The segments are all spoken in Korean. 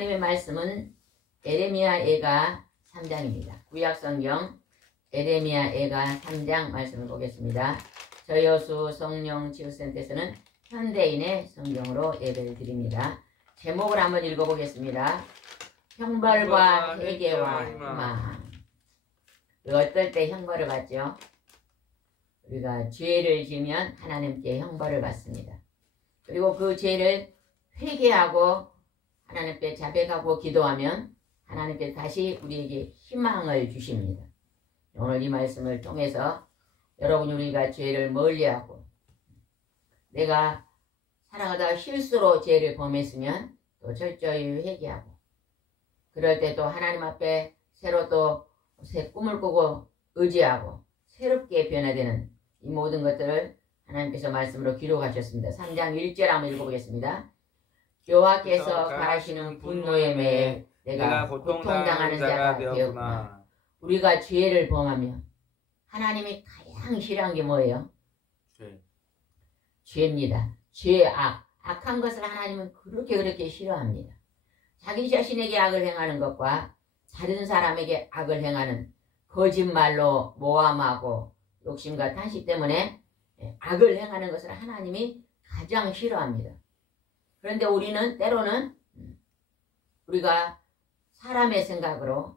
하나님의 말씀은 에레미야 애가 3장입니다. 구약성경 에레미야 애가 3장 말씀을 보겠습니다. 저여수 성령 치유센터에서는 현대인의 성경으로 예배를 드립니다. 제목을 한번 읽어보겠습니다. 형벌과 회개와 희망. 어떨 때 형벌을 받죠? 우리가 죄를 지으면 하나님께 형벌을 받습니다. 그리고 그 죄를 회개하고 하나님께 자백하고 기도하면 하나님께 다시 우리에게 희망을 주십니다. 오늘 이 말씀을 통해서 여러분 우리가 죄를 멀리하고 내가 살아가다 실수로 죄를 범했으면 또 철저히 회개하고 그럴 때 또 하나님 앞에 새로 또 새 꿈을 꾸고 의지하고 새롭게 변화되는 이 모든 것들을 하나님께서 말씀으로 기록하셨습니다. 3장 1절 한번 읽어보겠습니다. 여호와께서 가하시는 분노의 매에 내가 고통당하는 자가 되었구나. 우리가 죄를 범하면 하나님이 가장 싫어한 게 뭐예요? 죄입니다. 악한 것을 하나님은 그렇게 싫어합니다. 자기 자신에게 악을 행하는 것과 다른 사람에게 악을 행하는 거짓말로 모함하고 욕심과 탄식 때문에 악을 행하는 것을 하나님이 가장 싫어합니다. 그런데 우리는 때로는 우리가 사람의 생각으로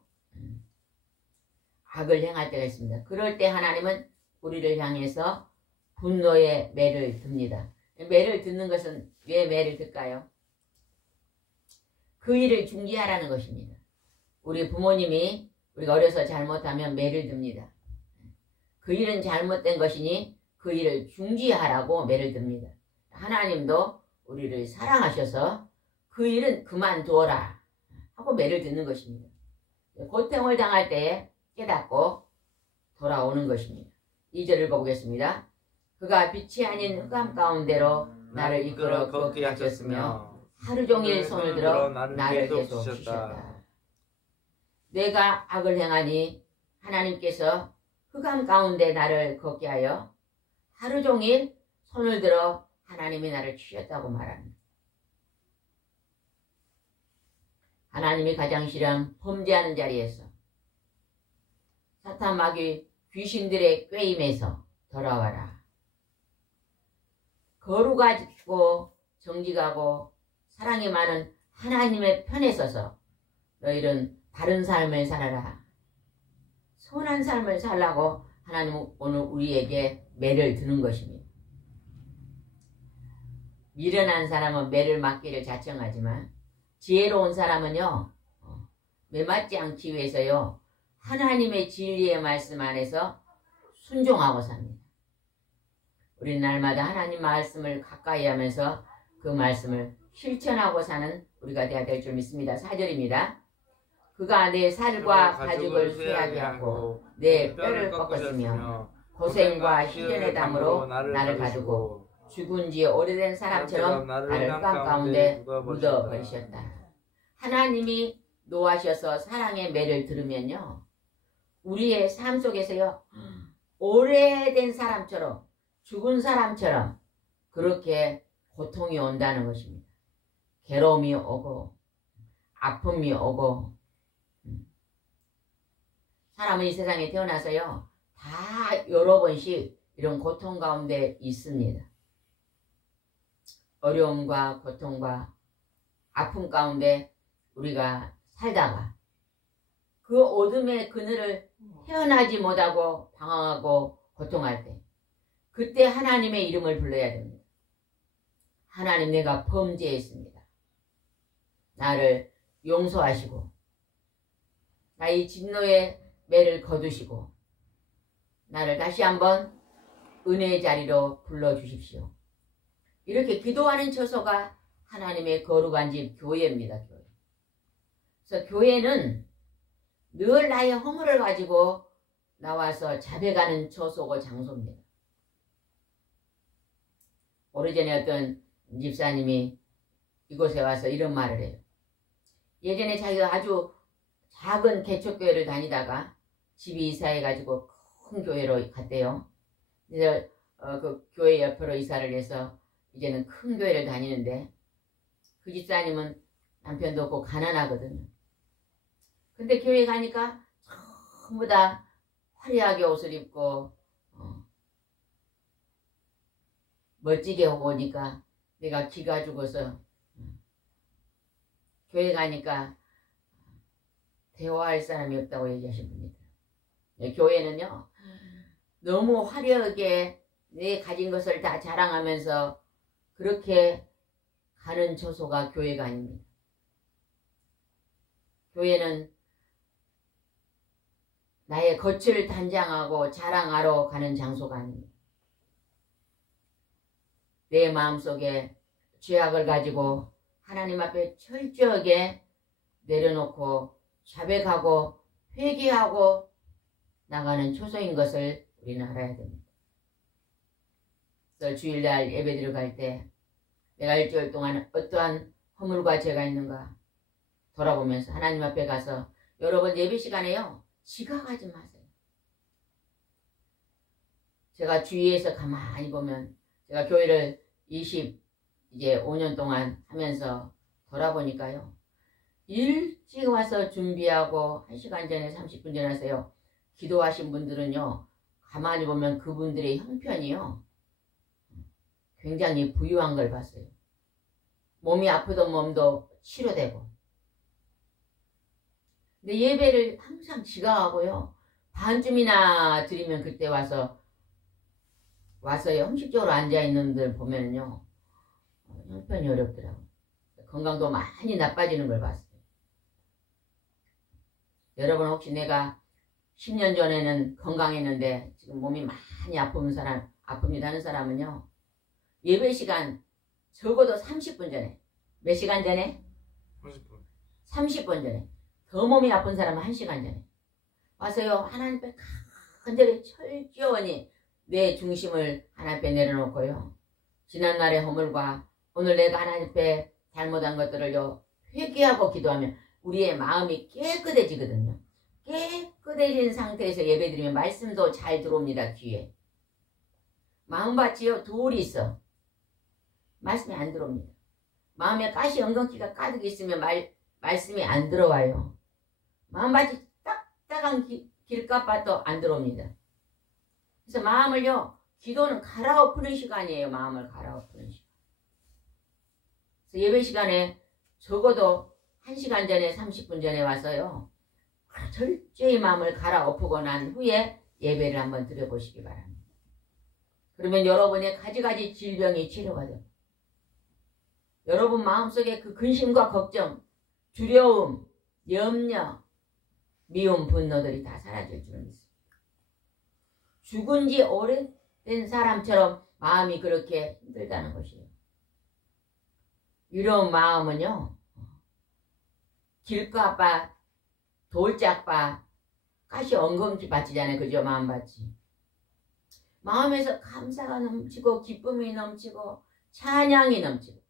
악을 행할 때가 있습니다. 그럴 때 하나님은 우리를 향해서 분노의 매를 듭니다. 매를 듣는 것은 왜 매를 들까요? 그 일을 중지하라는 것입니다. 우리 부모님이 우리가 어려서 잘못하면 매를 듭니다. 그 일은 잘못된 것이니 그 일을 중지하라고 매를 듭니다. 하나님도 우리를 사랑하셔서 그 일은 그만두어라 하고 매를 듣는 것입니다. 고통을 당할 때에 깨닫고 돌아오는 것입니다. 2절을 보겠습니다. 그가 빛이 아닌 흑암 가운데로 나를 이끌어 걷게 하셨으며 하루 종일 손을 들어 나를 계속 주셨다. 내가 악을 행하니 하나님께서 흑암 가운데 나를 걷게 하여 하루 종일 손을 들어 하나님이 나를 치셨다고 말합니다. 하나님이 가장 싫어하는 범죄하는 자리에서 사탄 마귀 귀신들의 꾀임에서 돌아와라. 거룩하고 정직하고 사랑이 많은 하나님의 편에 서서 너희는 바른 삶을 살아라. 선한 삶을 살라고 하나님은 오늘 우리에게 매를 드는 것입니다. 미련한 사람은 매를 맞기를 자청하지만 지혜로운 사람은요 매 맞지 않기 위해서요 하나님의 진리의 말씀 안에서 순종하고 삽니다. 우리는 날마다 하나님 말씀을 가까이 하면서 그 말씀을 실천하고 사는 우리가 되어야 될 줄 믿습니다. 4절입니다. 그가 내 살과 가죽을 쇠하게 하고 내 뼈를 꺾었으며 고생과 희련의 담으로 나를 가두고 죽은 지 오래된 사람처럼 나를 흑암 가운데 묻어버리셨다. 하나님이 노하셔서 사랑의 매를 들으면요 우리의 삶 속에서요 오래된 사람처럼 죽은 사람처럼 그렇게 고통이 온다는 것입니다. 괴로움이 오고 아픔이 오고 사람은 이 세상에 태어나서요 다 여러 번씩 이런 고통 가운데 있습니다. 어려움과 고통과 아픔 가운데 우리가 살다가 그 어둠의 그늘을 헤어나지 못하고 방황하고 고통할 때 그때 하나님의 이름을 불러야 됩니다. 하나님 내가 범죄했습니다. 나를 용서하시고 나의 진노의 매를 거두시고 나를 다시 한번 은혜의 자리로 불러주십시오. 이렇게 기도하는 처소가 하나님의 거룩한 집 교회입니다. 교회. 그래서 교회는 늘 나의 허물을 가지고 나와서 자백하는 처소고 장소입니다. 오래전에 어떤 집사님이 이곳에 와서 이런 말을 해요. 예전에 자기가 아주 작은 개척교회를 다니다가 집이 이사해가지고 큰 교회로 갔대요. 그래서 그 교회 옆으로 이사를 해서 이제는 큰 교회를 다니는데 그 집사님은 남편도 없고 가난하거든요. 근데 교회 가니까 전부 다 화려하게 옷을 입고 멋지게 오니까 내가 기가 죽어서 교회 가니까 대화할 사람이 없다고 얘기하신 분이다. 교회는요 너무 화려하게 내 가진 것을 다 자랑하면서 그렇게 가는 처소가 교회가 아닙니다. 교회는 나의 겉을 단장하고 자랑하러 가는 장소가 아닙니다. 내 마음속에 죄악을 가지고 하나님 앞에 철저하게 내려놓고 자백하고 회개하고 나가는 초소인 것을 우리는 알아야 됩니다. 그래서 주일날 예배드리러 갈 때 내가 일주일 동안 어떠한 허물과 죄가 있는가 돌아보면서 하나님 앞에 가서 여러분 예배 시간에요 지각하지 마세요. 제가 주위에서 가만히 보면 제가 교회를 이제 5년 동안 하면서 돌아보니까요 일찍 와서 준비하고 1시간 전에 30분 전에 하세요. 기도하신 분들은요 가만히 보면 그분들의 형편이요 굉장히 부유한 걸 봤어요. 몸이 아프던 몸도 치료되고. 근데 예배를 항상 지각하고요 반쯤이나 드리면 그때 와서 형식적으로 앉아있는 분들 보면요 형편이 어렵더라고요. 건강도 많이 나빠지는 걸 봤어요. 여러분 혹시 내가 10년 전에는 건강했는데 지금 몸이 많이 아픕니다 하는 사람은요 예배 시간 적어도 30분 전에 몇 시간 전에? 30분 전에 더 몸이 아픈 사람은 1시간 전에 와서요 하나님 앞에 간절히 철저히 내 중심을 하나님 앞에 내려놓고요 지난날의 허물과 오늘 내가 하나님 앞에 잘못한 것들을요 회개하고 기도하면 우리의 마음이 깨끗해지거든요. 깨끗해진 상태에서 예배드리면 말씀도 잘 들어옵니다. 귀에 마음밭이요 돌이 있어 말씀이 안 들어옵니다. 마음에 가시 엉겅퀴가 가득 있으면 말씀이 안 들어와요. 마음밭이 딱딱한 길가밭도 안 들어옵니다. 그래서 마음을요 기도는 갈아엎는 시간이에요. 마음을 갈아엎는 시간. 그래서 예배 시간에 적어도 1시간 전에 30분 전에 와서요 철저히 마음을 갈아엎고 난 후에 예배를 한번 드려보시기 바랍니다. 그러면 여러분의 가지가지 질병이 치료가 됩니다. 여러분 마음속에 그 근심과 걱정, 두려움, 염려, 미움, 분노들이 다 사라질 줄 믿습니다. 죽은 지 오래된 사람처럼 마음이 그렇게 힘들다는 것이에요. 이런 마음은요 길가밭, 돌짝밭, 가시 엉겅퀴 밭이잖아요. 그죠? 마음밭이. 마음에서 감사가 넘치고 기쁨이 넘치고 찬양이 넘치고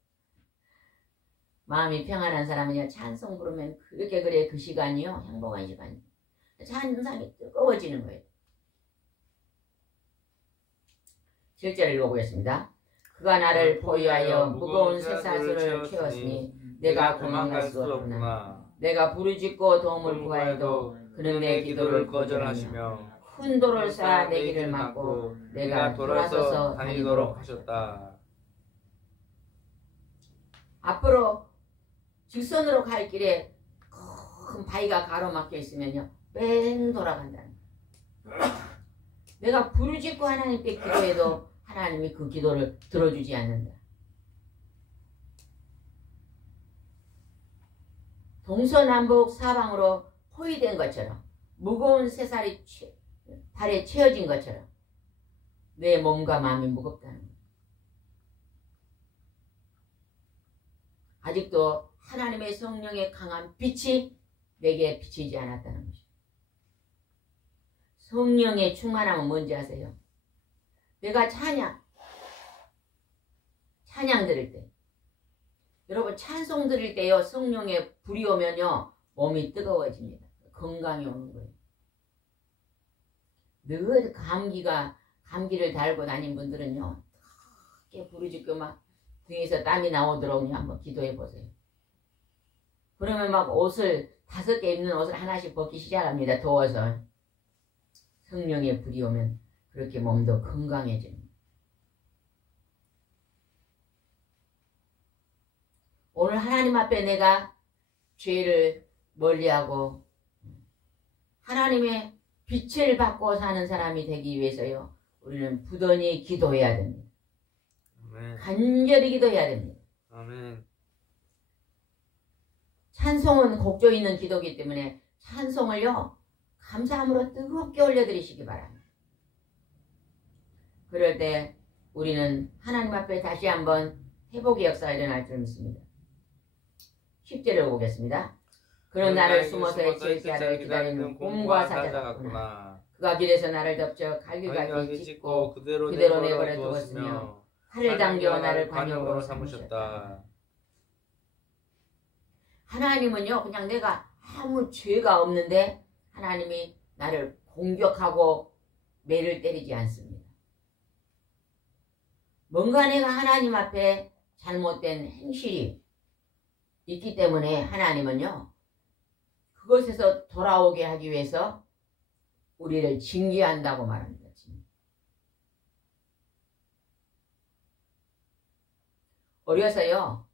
마음이 평안한 사람은요 찬송 부르면 그렇게 그래 그 시간이요 행복한 시간이에요. 찬상이 뜨거워지는 거예요. 7절 읽어보겠습니다. 그가 나를 포위하여 무거운 쇠사슬을 채웠으니 내가 도망갈 수 없구나. 내가 부르짖고 도움을 구하여도 그는 내 기도를 거절하시며 큰 돌을 쌓아 내 길을 막고 내가 돌아서서 다니도록 하셨다. 앞으로 직선으로 갈 길에 큰 바위가 가로막혀 있으면요 뺑 돌아간다는 거예요. 내가 부르짖고 하나님께 기도해도 하나님이 그 기도를 들어주지 않는다. 동서남북 사방으로 포위된 것처럼 무거운 쇠살이 발에 채워진 것처럼 내 몸과 마음이 무겁다는 거예요. 아직도 하나님의 성령의 강한 빛이 내게 비치지 않았다는 것이죠. 성령의 충만함은 뭔지 아세요? 내가 찬양 드릴 때 여러분 찬송 드릴 때요 성령의 불이 오면요 몸이 뜨거워집니다. 건강이 오는 거예요. 늘 감기를 달고 다닌 분들은요 이렇게 부르짖고 막 등에서 땀이 나오도록 한번 기도해 보세요. 그러면 막 옷을 5개 입는 옷을 하나씩 벗기 시작합니다. 더워서. 성령의 불이 오면 그렇게 몸도 건강해집니다. 오늘 하나님 앞에 내가 죄를 멀리하고 하나님의 빛을 받고 사는 사람이 되기 위해서요. 우리는 부단히 기도해야 됩니다. 아멘. 간절히 기도해야 됩니다. 아멘. 찬송은 곡조 있는 기도이기 때문에 찬송을요. 감사함으로 뜨겁게 올려드리시기 바랍니다. 그럴 때 우리는 하나님 앞에 다시 한번 회복의 역사가 일어날 줄 믿습니다. 10절을 보겠습니다. 그런 나를 숨어서 해칠 자를 기다리는 곰과 사자 같구나. 그가 길에서 나를 덮쳐 갈기갈기 찢고 그대로 내버려 두었으며 칼을 당겨 나를 관용으로 삼으셨다. 하나님은요, 그냥 내가 아무 죄가 없는데 하나님이 나를 공격하고 매를 때리지 않습니다. 뭔가 내가 하나님 앞에 잘못된 행실이 있기 때문에 하나님은요, 그것에서 돌아오게 하기 위해서 우리를 징계한다고 말합니다. 어려서요,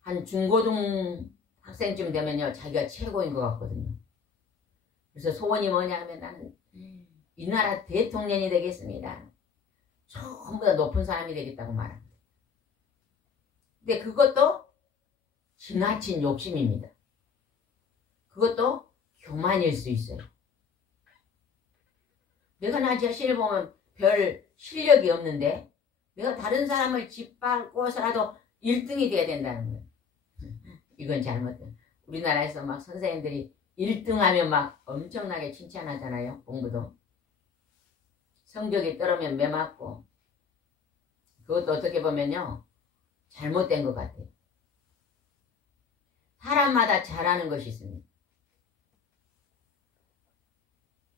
한 중고등 학생쯤 되면요, 자기가 최고인 것 같거든요. 그래서 소원이 뭐냐 하면 나는 이 나라 대통령이 되겠습니다. 처음보다 높은 사람이 되겠다고 말합니다. 근데 그것도 지나친 욕심입니다. 그것도 교만일 수 있어요. 내가 나 자신을 보면 별 실력이 없는데 내가 다른 사람을 짓밟고서라도 1등이 돼야 된다는 거예요. 이건 잘못된. 우리나라에서 막 선생님들이 1등 하면 막 엄청나게 칭찬하잖아요. 공부도. 성적이 떨어지면 매맞고. 그것도 어떻게 보면요. 잘못된 것 같아요. 사람마다 잘하는 것이 있습니다.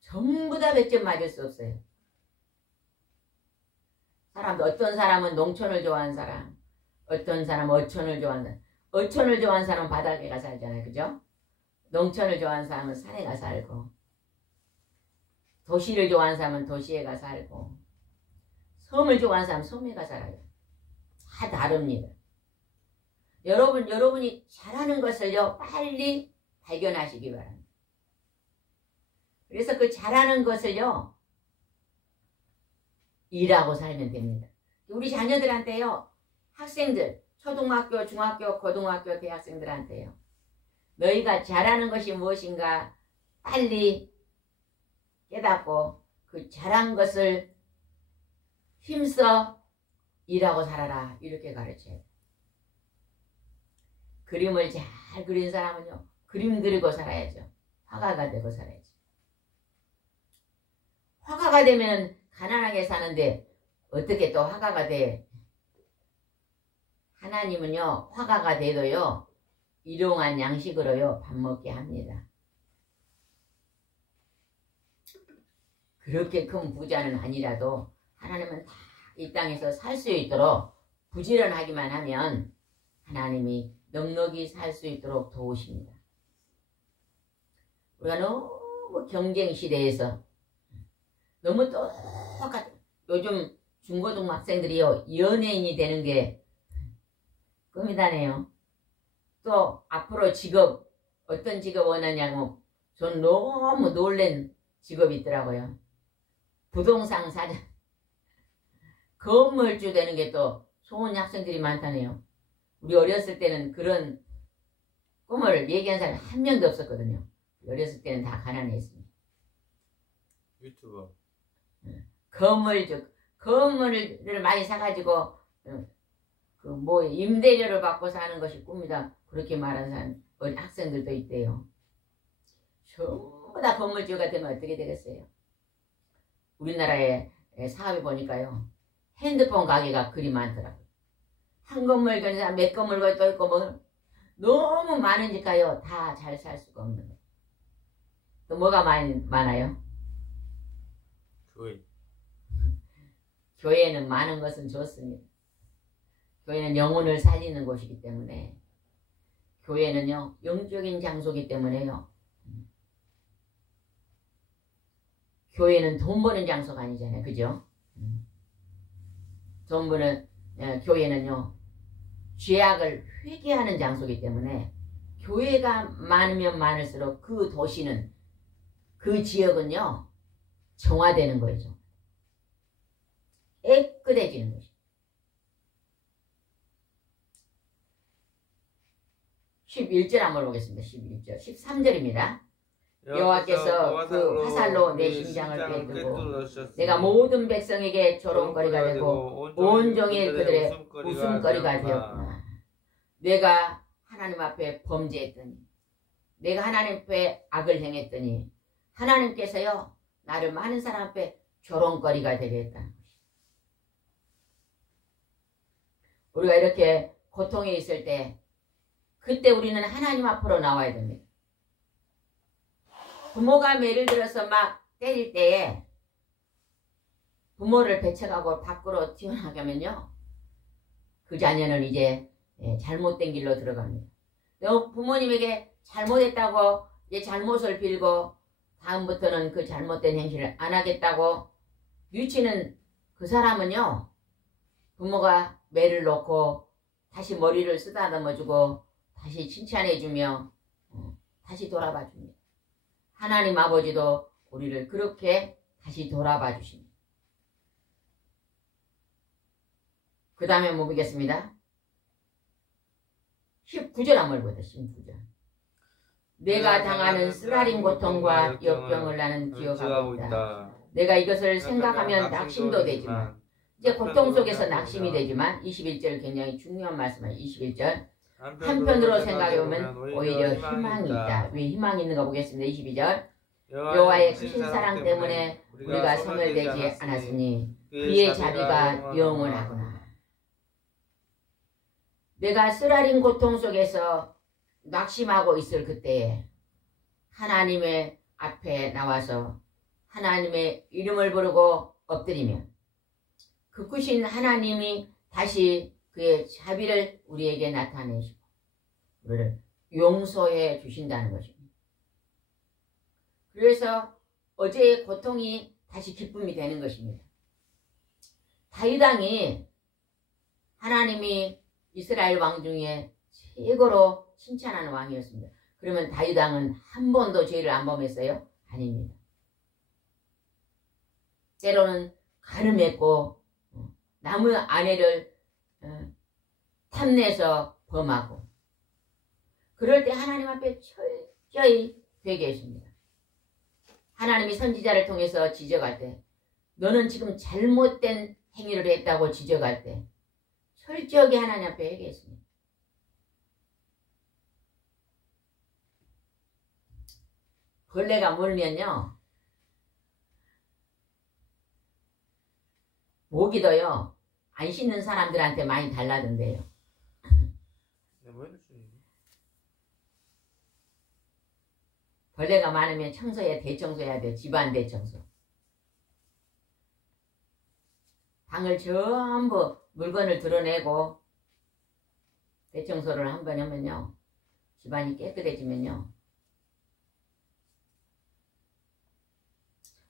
전부 다 100점 맞을 수 없어요. 어떤 사람은 농촌을 좋아하는 사람, 어떤 사람은 어촌을 좋아하는 사람. 어촌을 좋아하는 사람은 바닥에 가 살잖아요. 그죠? 농촌을 좋아하는 사람은 산에 가 살고, 도시를 좋아하는 사람은 도시에 가 살고, 섬을 좋아하는 사람은 섬에 가 살아요. 다 다릅니다. 여러분이 잘하는 것을요, 빨리 발견하시기 바랍니다. 그래서 그 잘하는 것을요, 일하고 살면 됩니다. 우리 자녀들한테요, 학생들, 초등학교, 중학교, 고등학교, 대학생들한테요, 너희가 잘하는 것이 무엇인가 빨리 깨닫고 그 잘한 것을 힘써 일하고 살아라. 이렇게 가르쳐요. 그림을 잘 그린 사람은요, 그림 그리고 살아야죠. 화가가 되고 살아야죠. 화가가 되면 가난하게 사는데 어떻게 또 화가가 돼? 하나님은요, 화가가 돼도요, 일용한 양식으로요, 밥 먹게 합니다. 그렇게 큰 부자는 아니라도 하나님은 다 이 땅에서 살 수 있도록 부지런하기만 하면 하나님이 넉넉히 살 수 있도록 도우십니다. 우리가 너무 경쟁 시대에서 너무 똑같은, 요즘 중고등학생들이요, 연예인이 되는 게 꿈이다네요. 또 앞으로 직업, 어떤 직업 원하냐고, 전 너무 놀란 직업이 있더라고요. 부동산 사장, 건물주 되는 게 또 좋은 학생들이 많다네요. 우리 어렸을 때는 그런 꿈을 얘기한 사람이 한 명도 없었거든요. 어렸을 때는 다 가난했습니다. 유튜버. 건물을 많이 사가지고 그 뭐 임대료를 받고 사는 것이 꿈이다. 그렇게 말하는 사람, 학생들도 있대요. 전부 다 건물주가 되면 어떻게 되겠어요? 우리나라의 사업이 보니까요, 핸드폰 가게가 그리 많더라고요. 한 건물 전에 몇 건물 또 있고 뭐 너무 많으니까요, 다 잘 살 수가 없는 거예요. 또 뭐가 많아요? 교회. 교회는 많은 것은 좋습니다. 교회는 영혼을 살리는 곳이기 때문에 교회는요 영적인 장소이기 때문에요. 교회는 돈 버는 장소가 아니잖아요. 그죠? 돈 버는 교회는요 죄악을 회개하는 장소이기 때문에 교회가 많으면 많을수록 그 도시는 그 지역은요 정화되는 거죠. 깨끗해지는 거죠. 11절 한번 보겠습니다. 11절 13절입니다. 여호와께서 그 화살로 내 심장을 꿰뚫고 내가 모든 백성에게 조롱거리가 되고 온종일 그들의 웃음거리가 되었구나. 내가 하나님 앞에 범죄했더니 내가 하나님 앞에 악을 행했더니 하나님께서요 나를 많은 사람 앞에 조롱거리가 되게 했다는 것이다. 우리가 이렇게 고통에 있을 때 그때 우리는 하나님 앞으로 나와야 됩니다. 부모가 매를 들어서 막 때릴 때에 부모를 배척하고 밖으로 튀어나가게 하면요 그 자녀는 이제 잘못된 길로 들어갑니다. 부모님에게 잘못했다고 이제 잘못을 빌고 다음부터는 그 잘못된 행실을 안 하겠다고 뉘치는 그 사람은요 부모가 매를 놓고 다시 머리를 쓰다듬어주고 다시 칭찬해주며 다시 돌아봐 줍니다. 하나님 아버지도 우리를 그렇게 다시 돌아봐 주십니다. 그 다음에 뭐 보겠습니다. 19절 한번 보자. 19절. 내가 당하는 쓰라린 고통과 역경을 나는 기억하고 있다. 내가 이것을 생각하면 낙심도 되지만 이제 고통 속에서 낙심이 되지만 21절 굉장히 중요한 말씀이에요. 21절 한편으로 생각해보면 오히려 희망이 있다. 왜 희망이 있는가 보겠습니다. 22절 여호와의 크신 사랑 때문에 우리가 소멸되지 않았으니 그의 자비가 영원하구나. 내가 쓰라린 고통 속에서 낙심하고 있을 그때에 하나님의 앞에 나와서 하나님의 이름을 부르고 엎드리면 그 크신 하나님이 다시 그의 자비를 우리에게 나타내시고 우리를 용서해 주신다는 것입니다. 그래서 어제의 고통이 다시 기쁨이 되는 것입니다. 다윗 왕이 하나님이 이스라엘 왕 중에 최고로 칭찬하는 왕이었습니다. 그러면 다윗 왕은 한 번도 죄를 안 범했어요? 아닙니다. 때로는 간음했고 남의 아내를 탐내서 범하고 그럴 때 하나님 앞에 철저히 회개했습니다. 하나님이 선지자를 통해서 지적할 때 너는 지금 잘못된 행위를 했다고 지적할 때 철저하게 하나님 앞에 회개했습니다. 벌레가 물면요 모기도요 안 씻는 사람들한테 많이 달라든대요. 벌레가 많으면 대청소해야 돼요. 집안 대청소. 방을 전부 물건을 드러내고 대청소를 한번 하면요 집안이 깨끗해지면요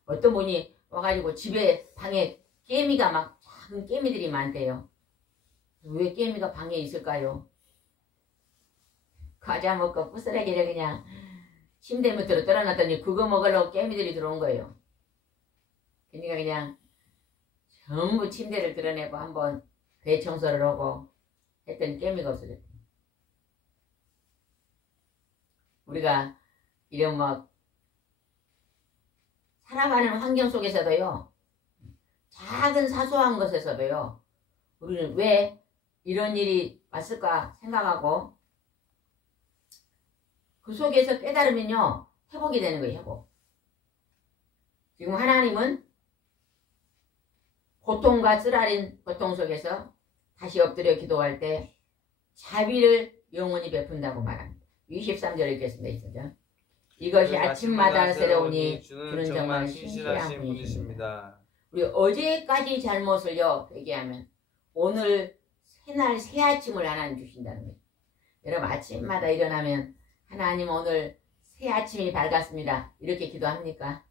어떤 분이 와가지고 집에 방에 깨미가 막 작은 깨미들이 많대요. 왜 깨미가 방에 있을까요? 과자 먹고 부스러기를 그냥 침대 밑으로 떨어놨더니 그거 먹으려고 깨미들이 들어온 거예요. 그러니까 그냥 전부 침대를 드러내고 한번 대청소를 하고 했더니 깨미가 없어졌대. 우리가 이런 막 살아가는 환경 속에서도요 작은 사소한 것에서도요 우리는 왜 이런 일이 왔을까 생각하고 그 속에서 깨달으면요 회복이 되는 거예요. 회복. 지금 하나님은 고통과 쓰라린 고통 속에서 다시 엎드려 기도할 때 자비를 영원히 베푼다고 말합니다. 23절 읽겠습니다. 있어죠. 이것이 아침마다 새로우니 주는 정말 신실한 분이십니다. 우리 어제까지 잘못을요 회개하면 오늘 새날 새 아침을 하나님 주신다는 거예요. 여러분 아침마다 일어나면 하나님 오늘 새 아침이 밝았습니다. 이렇게 기도합니까?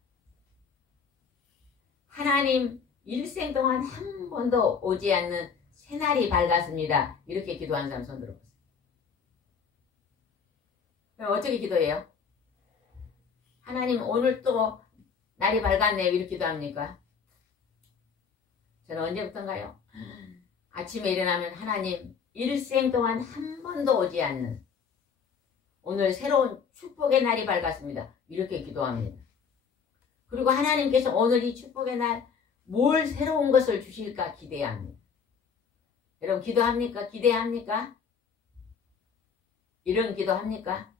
하나님 일생 동안 한 번도 오지 않는 새날이 밝았습니다. 이렇게 기도하는 사람 손 들어보세요. 그럼 어떻게 기도해요? 하나님 오늘 또 날이 밝았네요. 이렇게 기도합니까? 저는 언제부턴가요? 아침에 일어나면 하나님 일생 동안 한 번도 오지 않는 오늘 새로운 축복의 날이 밝았습니다. 이렇게 기도합니다. 그리고 하나님께서 오늘 이 축복의 날 뭘 새로운 것을 주실까 기대합니다. 여러분 기도합니까? 기대합니까? 이런 기도합니까?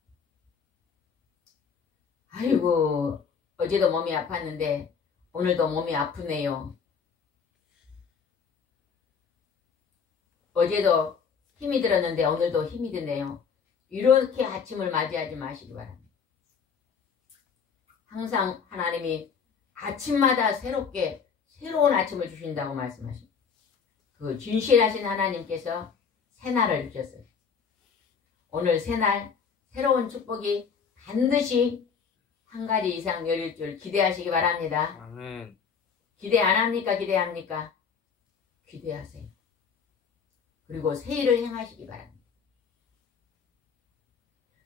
아이고 어제도 몸이 아팠는데 오늘도 몸이 아프네요. 어제도 힘이 들었는데 오늘도 힘이 드네요. 이렇게 아침을 맞이하지 마시기 바랍니다. 항상 하나님이 아침마다 새롭게 새로운 아침을 주신다고 말씀하십니다. 그 진실하신 하나님께서 새날을 주셨어요. 오늘 새날 새로운 축복이 반드시 한 가지 이상 열릴 줄 기대하시기 바랍니다. 아멘. 기대 안 합니까? 기대합니까? 기대하세요. 그리고 새 일을 행하시기 바랍니다.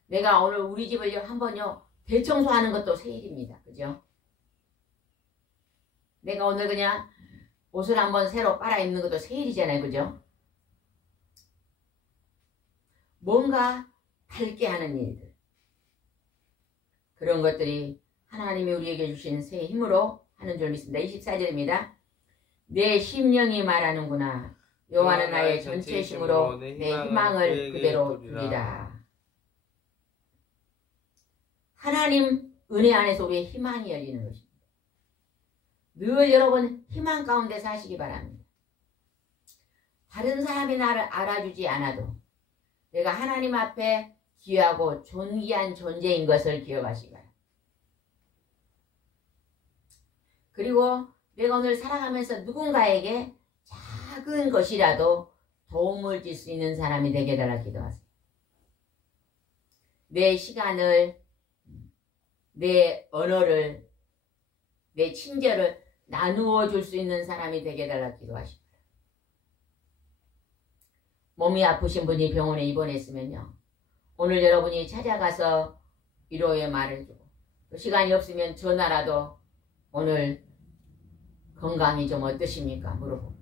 내가 오늘 우리 집을 한번요 대청소하는 것도 새 일입니다. 그죠? 내가 오늘 그냥 옷을 한번 새로 빨아 입는 것도 새 일이잖아요. 그죠? 뭔가 밝게 하는 일들. 그런 것들이 하나님이 우리에게 주신 새 힘으로 하는 줄 믿습니다. 24절입니다. 내 심령이 말하는구나. 여호와는 나의 전체 힘으로 내 희망을 그대로 두리라. 하나님 은혜 안에서 우리의 희망이 열리는 것입니다. 늘 여러분 희망 가운데 사시기 바랍니다. 다른 사람이 나를 알아주지 않아도 내가 하나님 앞에 귀하고 존귀한 존재인 것을 기억하시기 바랍니다. 그리고 내가 오늘 살아가면서 누군가에게 작은 것이라도 도움을 줄 수 있는 사람이 되게 해달라 기도하세요. 내 시간을, 내 언어를, 내 친절을 나누어 줄 수 있는 사람이 되게 해달라 기도하십니다. 몸이 아프신 분이 병원에 입원했으면요. 오늘 여러분이 찾아가서 위로의 말을 주고 또 시간이 없으면 전화라도 오늘 건강이 좀 어떠십니까? 물어보고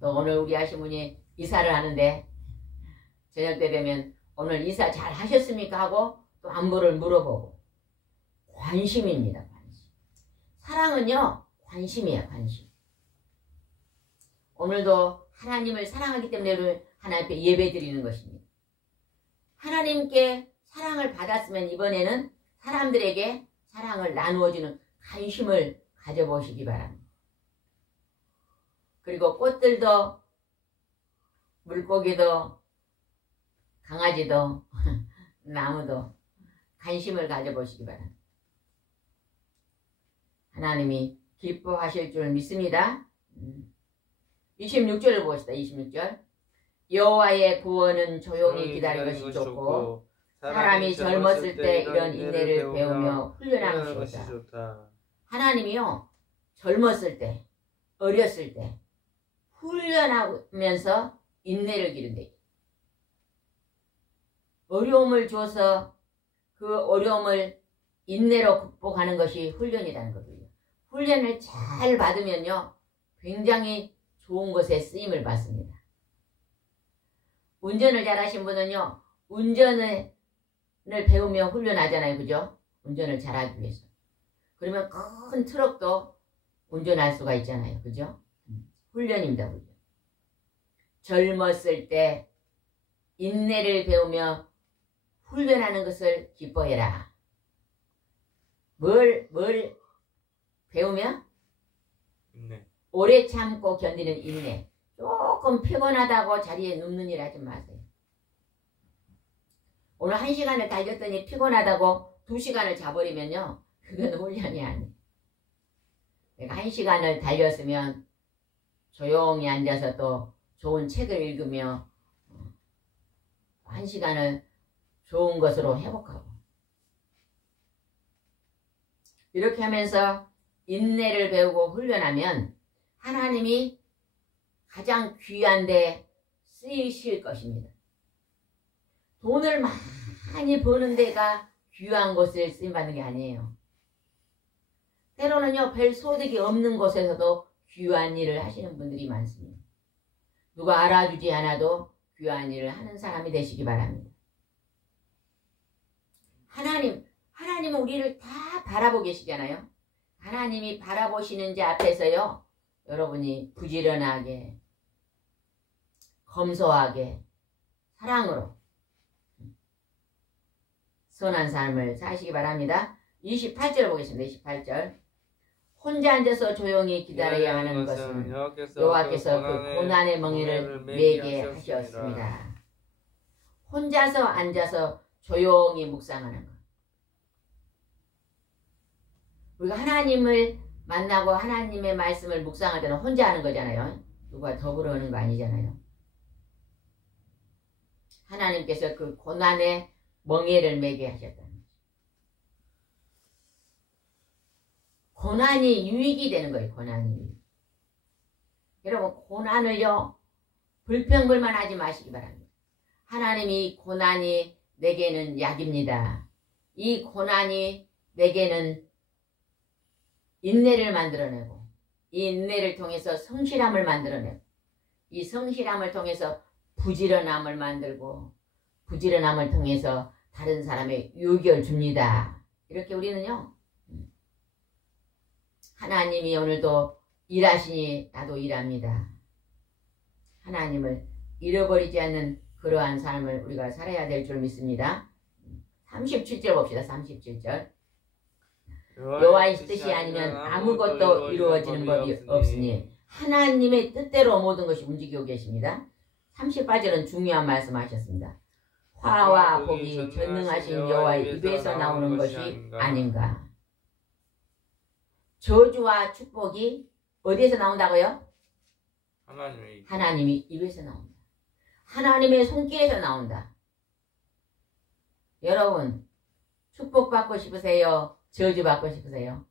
또 오늘 우리 아시분이 이사를 하는데 저녁 때 되면 오늘 이사 잘 하셨습니까? 하고 또 안부를 물어보고 관심입니다. 관심. 사랑은요. 관심이에요. 관심. 오늘도 하나님을 사랑하기 때문에 하나님 앞에 예배 드리는 것입니다. 하나님께 사랑을 받았으면 이번에는 사람들에게 사랑을 나누어주는 관심을 가져보시기 바랍니다. 그리고 꽃들도 물고기도 강아지도 나무도 관심을 가져보시기 바랍니다. 하나님이 기뻐하실 줄 믿습니다. 26절을 보시다. 26절. 여호와의 구원은 조용히 기다리는 것이 좋고 사람이 젊었을 때 이런 인내를 배우며 훈련하는 것이 좋다. 하나님이요. 젊었을 때, 어렸을 때 훈련하면서 인내를 기른대. 어려움을 줘서 그 어려움을 인내로 극복하는 것이 훈련이라는 거거든요. 훈련을 잘 받으면요. 굉장히 좋은 것에 쓰임을 받습니다. 운전을 잘하신 분은요. 운전을 배우며 훈련하잖아요. 그죠? 운전을 잘하기 위해서. 그러면 큰 트럭도 운전할 수가 있잖아요. 그죠? 훈련입니다. 훈련. 젊었을 때 인내를 배우며 훈련하는 것을 기뻐해라. 뭘 배우면? 인내. 오래 참고 견디는 인내. 조금 피곤하다고 자리에 눕는 일 하지 마세요. 오늘 1시간을 달렸더니 피곤하다고 2시간을 자버리면요. 그건 훈련이 아니에요. 내가 1시간을 달렸으면 조용히 앉아서 또 좋은 책을 읽으며 한 시간을 좋은 것으로 회복하고 이렇게 하면서 인내를 배우고 훈련하면 하나님이 가장 귀한 데 쓰이실 것입니다. 돈을 많이 버는 데가 귀한 곳을 쓰임받는 게 아니에요. 때로는요, 별 소득이 없는 곳에서도 귀한 일을 하시는 분들이 많습니다. 누가 알아주지 않아도 귀한 일을 하는 사람이 되시기 바랍니다. 하나님은 우리를 다 바라보고 계시잖아요. 하나님이 바라보시는 자 앞에서요, 여러분이 부지런하게, 검소하게, 사랑으로 선한 삶을 사시기 바랍니다. 28절 보겠습니다. 28절. 혼자 앉아서 조용히 기다려야 하는 것은 여호와께서 그 고난의 멍에를 매게 하셨습니다. 혼자서 앉아서 조용히 묵상하는 것. 우리가 하나님을 만나고 하나님의 말씀을 묵상할 때는 혼자 하는 거잖아요. 누가 더불어 하는 거 아니잖아요. 하나님께서 그 고난의 멍에를 매게 하셨다. 고난이 유익이 되는 거예요. 고난이. 여러분 고난을요 불평불만하지 마시기 바랍니다. 하나님이 고난이 내게는 약입니다. 이 고난이 내게는 인내를 만들어내고 이 인내를 통해서 성실함을 만들어내고 이 성실함을 통해서 부지런함을 만들고 부지런함을 통해서 다른 사람의 유익을 줍니다. 이렇게 우리는요 하나님이 오늘도 일하시니 나도 일합니다. 하나님을 잃어버리지 않는 그러한 삶을 우리가 살아야 될 줄 믿습니다. 37절 봅시다. 37절. 여호와의 뜻이 아니면 아무것도 이루어지는 법이 없으니 하나님의 뜻대로 모든 것이 움직이고 계십니다. 38절은 중요한 말씀하셨습니다. 화와 복이 전능하신 여호와의 입에서 나오는 것이 아닌가. 저주와 축복이 어디에서 나온다고요? 하나님의 입에서 나온다. 하나님의 손길에서 나온다. 여러분 축복받고 싶으세요? 저주받고 싶으세요?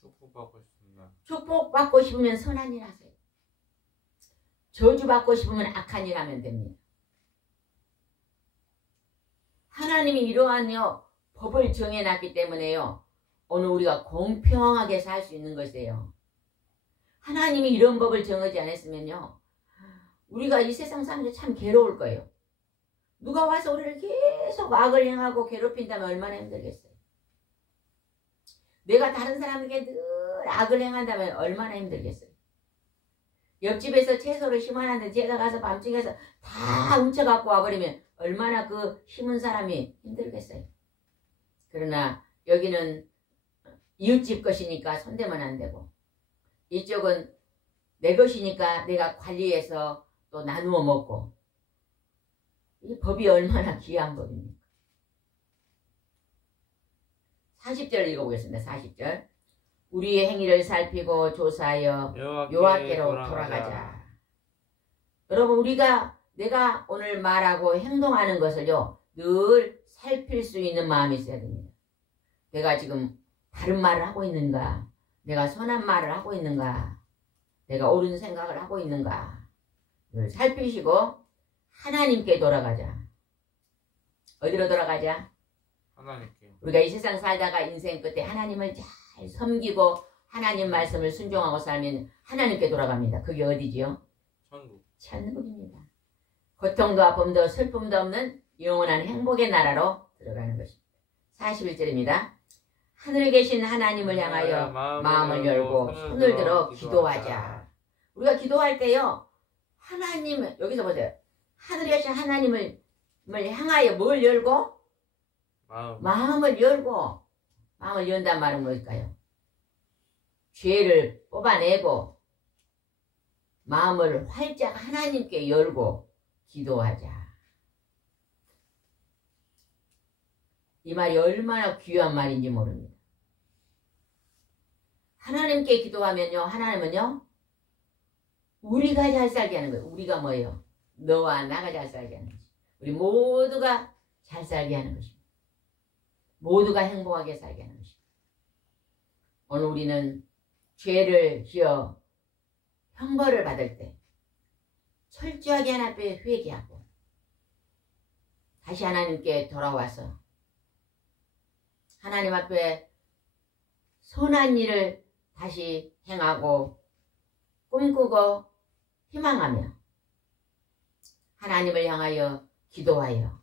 축복받고 싶습니다. 축복받고 싶으면 선한 일 하세요. 저주받고 싶으면 악한 일 하면 됩니다. 하나님이 이러한요 법을 정해놨기 때문에요 오늘 우리가 공평하게 살 수 있는 것이에요. 하나님이 이런 법을 정하지 않았으면요 우리가 이 세상 사람들이 참 괴로울 거예요. 누가 와서 우리를 계속 악을 행하고 괴롭힌다면 얼마나 힘들겠어요. 내가 다른 사람에게 늘 악을 행한다면 얼마나 힘들겠어요. 옆집에서 채소를 심어놨는데 제가 가서 밤중에 가서 다 훔쳐갖고 와버리면 얼마나 그 심은 사람이 힘들겠어요. 그러나 여기는 이웃집 것이니까 손대면 안 되고 이쪽은 내 것이니까 내가 관리해서 또 나누어 먹고 이 법이 얼마나 귀한 법입니까? 40절 읽어보겠습니다. 40절. 우리의 행위를 살피고 조사하여 여호와께로 돌아가자. 여러분 내가 오늘 말하고 행동하는 것을요 늘 살필 수 있는 마음이 있어야 됩니다. 내가 지금 바른 말을 하고 있는가? 내가 선한 말을 하고 있는가? 내가 옳은 생각을 하고 있는가? 늘 살피시고 하나님께 돌아가자. 어디로 돌아가자? 하나님께. 우리가 이 세상 살다가 인생 끝에 하나님을 잘 섬기고 하나님 말씀을 순종하고 살면 하나님께 돌아갑니다. 그게 어디지요? 천국. 천국입니다. 고통도 아픔도 슬픔도 없는 영원한 행복의 나라로 들어가는 것입니다. 41절입니다. 하늘에 계신 하나님을 향하여 마음을 열고 손을 들어 기도하자. 우리가 기도할 때요 하나님 여기서 보세요. 하늘에 계신 하나님을 향하여 뭘 열고? 마음을 열고. 마음을 연단 말은 뭘까요? 죄를 뽑아내고 마음을 활짝 하나님께 열고 기도하자. 이 말이 얼마나 귀한 말인지 모릅니다. 하나님께 기도하면요 하나님은요 우리가 잘 살게 하는 거예요. 우리가 뭐예요? 너와 나가 잘 살게 하는 거지. 우리 모두가 잘 살게 하는 것입니다. 모두가 행복하게 살게 하는 것입니다. 오늘 우리는 죄를 지어 형벌을 받을 때 철저하게 하나님 앞에 회개하고 다시 하나님께 돌아와서 하나님 앞에 선한 일을 다시 행하고 꿈꾸고 희망하며 하나님을 향하여 기도하여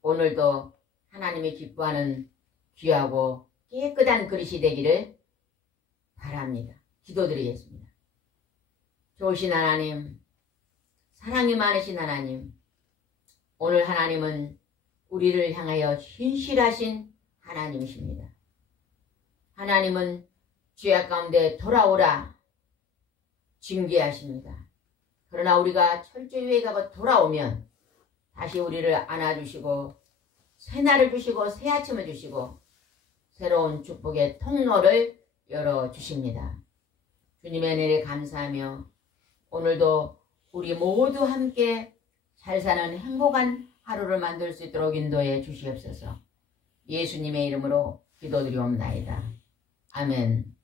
오늘도 하나님이 기뻐하는 귀하고 깨끗한 그릇이 되기를 바랍니다. 기도드리겠습니다. 좋으신 하나님, 사랑이 많으신 하나님, 오늘 하나님은 우리를 향하여 신실하신 하나님이십니다. 하나님은 죄악 가운데 돌아오라 징계하십니다. 그러나 우리가 철저히 회개하고 돌아오면 다시 우리를 안아주시고 새날을 주시고 새 아침을 주시고 새로운 축복의 통로를 열어주십니다. 주님의 은혜를 감사하며 오늘도 우리 모두 함께 잘 사는 행복한 하루를 만들 수 있도록 인도해 주시옵소서. 예수님의 이름으로 기도드리옵나이다. 아멘.